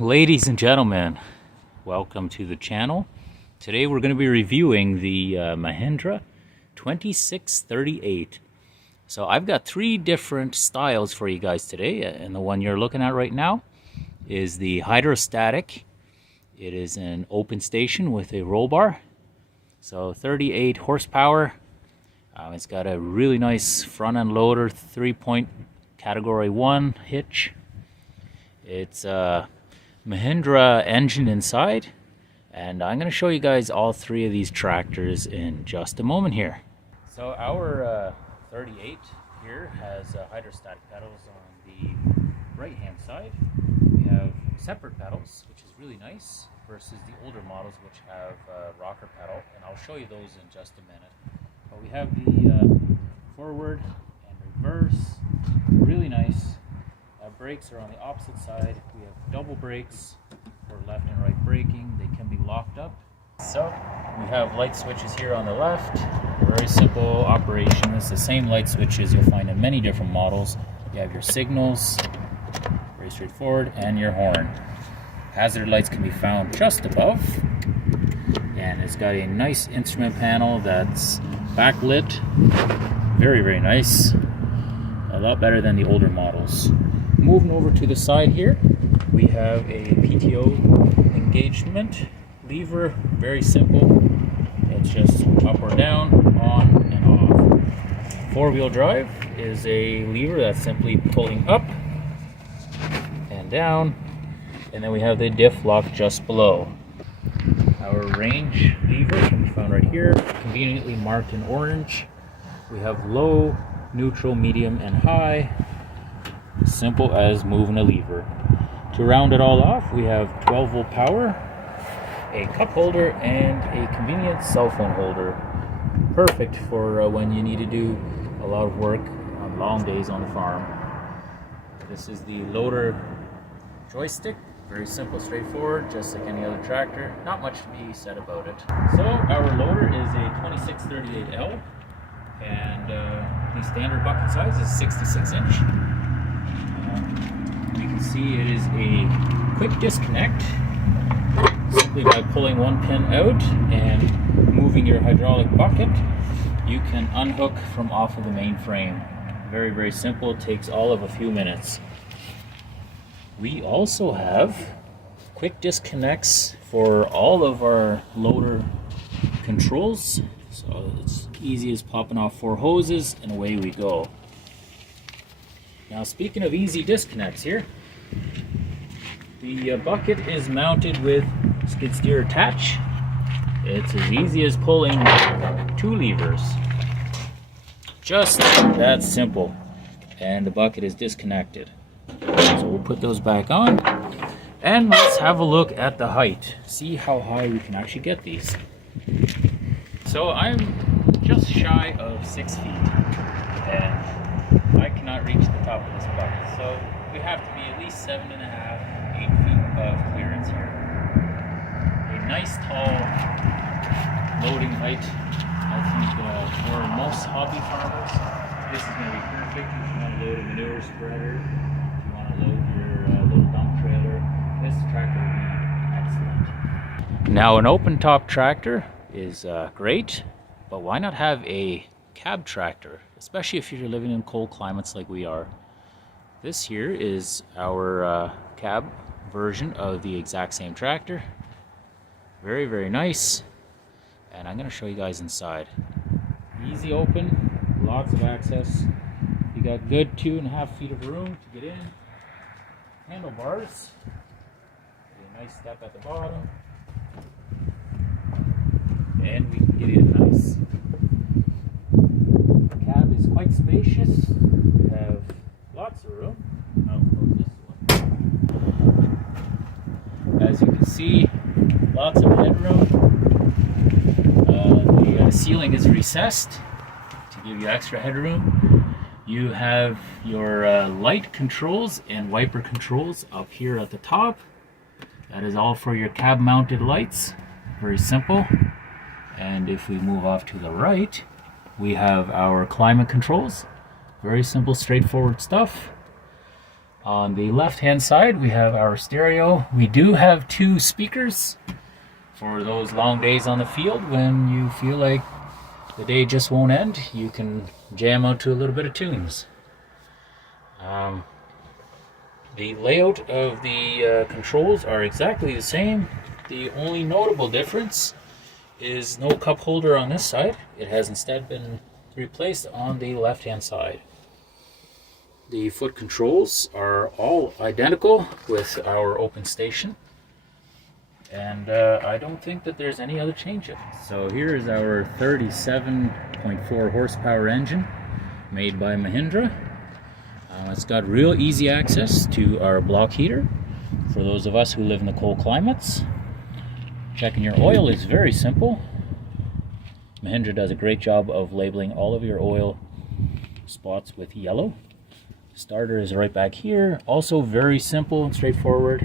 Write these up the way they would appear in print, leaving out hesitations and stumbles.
Ladies and gentlemen, welcome to the channel. Today we're going to be reviewing the Mahindra 2638. So I've got three different styles for you guys today, and the one you're looking at right now is the hydrostatic. It is an open station with a roll bar, so 38 horsepower. It's got a really nice front end loader, 3-point category 1 hitch. It's Mahindra engine inside, and I'm going to show you guys all three of these tractors in just a moment here. So our 38 here has hydrostatic pedals on the right hand side. We have separate pedals, which is really nice, versus the older models which have rocker pedal, and I'll show you those in just a minute. But we have the forward and reverse, really nice. Brakes are on the opposite side. We have double brakes for left and right braking. They can be locked up. So we have light switches here on the left. Very simple operation. It's the same light switches you'll find in many different models. You have your signals, very straightforward, and your horn. Hazard lights can be found just above, and it's got a nice instrument panel that's backlit. Very, very nice. A lot better than the older models. Moving over to the side here, we have a PTO engagement lever. Very simple. It's just up or down, on and off. Four-wheel drive is a lever that's simply pulling up and down, and then we have the diff lock just below. Our range lever can be found right here, conveniently marked in orange. We have low, neutral, medium, and high. Simple as moving a lever. To round it all off, we have 12-volt power, a cup holder, and a convenient cell phone holder. Perfect for when you need to do a lot of work on long days on the farm. This is the loader joystick. Very simple, straightforward, just like any other tractor. Not much to be said about it. So our loader is a 2638L, and the standard bucket size is 66 inch. You can see it is a quick disconnect. Simply by pulling one pin out and moving your hydraulic bucket, you can unhook from off of the main frame. Very, very simple. It takes all of a few minutes. We also have quick disconnects for all of our loader controls. So it's easy as popping off 4 hoses and away we go. Now, speaking of easy disconnects here, the bucket is mounted with skid steer attach. It's as easy as pulling 2 levers. Just that simple. And the bucket is disconnected. So we'll put those back on. And let's have a look at the height. See how high we can actually get these. So I'm just shy of 6 feet. And I cannot reach the top of this bucket, so we have to be at least 7.5, 8 feet of clearance here. A nice tall loading height. I think for most hobby farmers, this is going to be perfect. If you want to load a manure spreader, if you want to load your little dump trailer, this tractor will be excellent. Now, an open top tractor is great, but why not have a cab tractor, especially if you're living in cold climates like we are. This here is our cab version of the exact same tractor. Very, very nice. And I'm going to show you guys inside. Easy open, lots of access. You got good 2.5 feet of room to get in. Handlebars. A nice step at the bottom. And we can get in nice. Is quite spacious. We have lots of room. I'll close this one. As you can see, lots of headroom. The ceiling is recessed to give you extra headroom. You have your light controls and wiper controls up here at the top. That is all for your cab mounted lights. Very simple. And if we move off to the right, we have our climate controls. Very simple, straightforward stuff. On the left hand side we have our stereo. We do have 2 speakers for those long days on the field when you feel like the day just won't end. You can jam out to a little bit of tunes. The layout of the controls are exactly the same. The only notable difference is no cup holder on this side. It has instead been replaced on the left hand side. The foot controls are all identical with our open station, and I don't think that there's any other changes. So here is our 37.4 horsepower engine made by Mahindra. It's got real easy access to our block heater for those of us who live in the cold climates. Checking your oil is very simple. Mahindra does a great job of labeling all of your oil spots with yellow. Starter is right back here, also very simple and straightforward.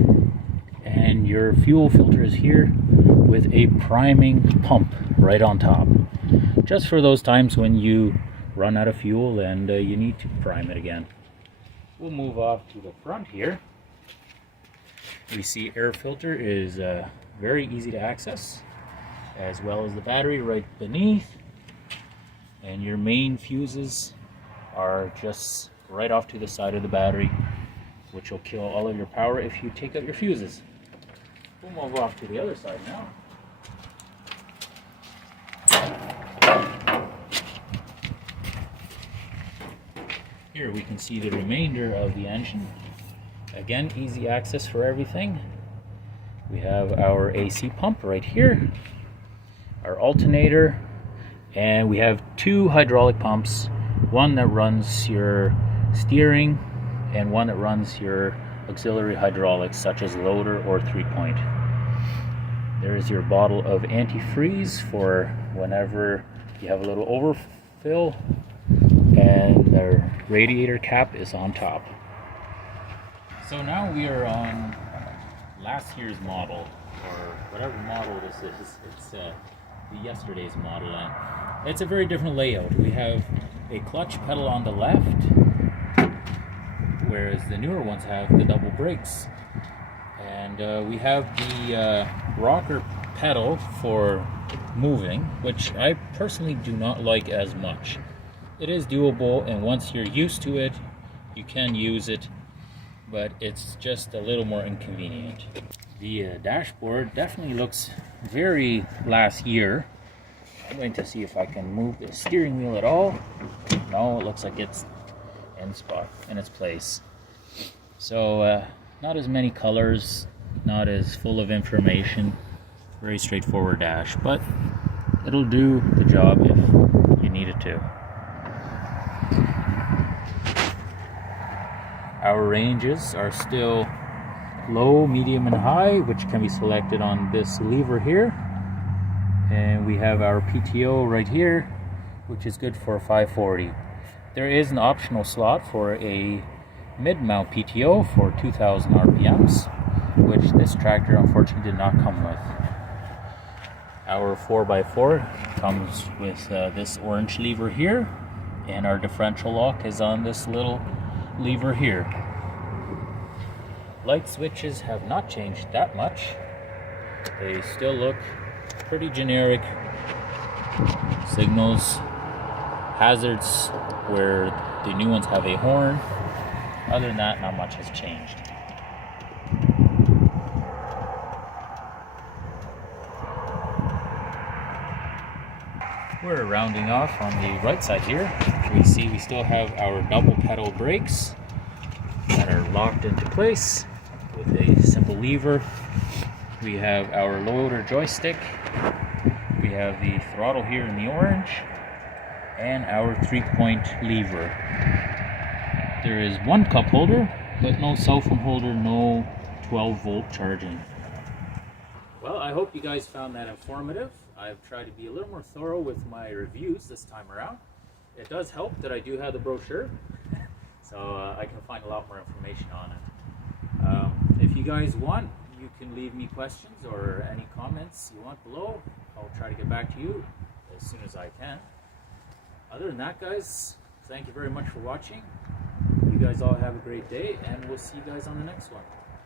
And your fuel filter is here with a priming pump right on top, just for those times when you run out of fuel and you need to prime it again. We'll move off to the front here. We see air filter is very easy to access, as well as the battery right beneath, and your main fuses are just right off to the side of the battery, which will kill all of your power if you take out your fuses. We'll move off to the other side now. Here we can see the remainder of the engine. Again, easy access for everything. We have our AC pump right here, our alternator, and we have 2 hydraulic pumps, one that runs your steering and one that runs your auxiliary hydraulics such as loader or 3-point. There is your bottle of antifreeze for whenever you have a little overfill, and the radiator cap is on top. So now we are on last year's model, or whatever model this is. It's the yesterday's model, and it's a very different layout. We have a clutch pedal on the left, whereas the newer ones have the double brakes. And we have the rocker pedal for moving, which I personally do not like as much. It is doable, and once you're used to it, you can use it, but it's just a little more inconvenient. The dashboard definitely looks very last year. I'm going to see if I can move the steering wheel at all. No, it looks like it's in its place. So not as many colors, not as full of information. Very straightforward dash, but it'll do the job if you need it to. Our ranges are still low, medium, and high, which can be selected on this lever here. And we have our PTO right here, which is good for 540. There is an optional slot for a mid-mount PTO for 2000 RPMs, which this tractor unfortunately did not come with. Our 4x4 comes with this orange lever here, and our differential lock is on this little lever here. Light switches have not changed that much. They still look pretty generic. Signals, hazards where the new ones have a horn. Other than that, not much has changed. We're rounding off on the right side here. We see we still have our double pedal brakes that are locked into place with a simple lever. We have our loader joystick. We have the throttle here in the orange, and our 3-point lever. There is one cup holder, but no cell phone holder, no 12-volt charging. Well, I hope you guys found that informative. I've tried to be a little more thorough with my reviews this time around. It does help that I do have the brochure, so I can find a lot more information on it. If you guys want, you can leave me questions or any comments you want below. I'll try to get back to you as soon as I can. Other than that, guys, thank you very much for watching. You guys all have a great day, and we'll see you guys on the next one.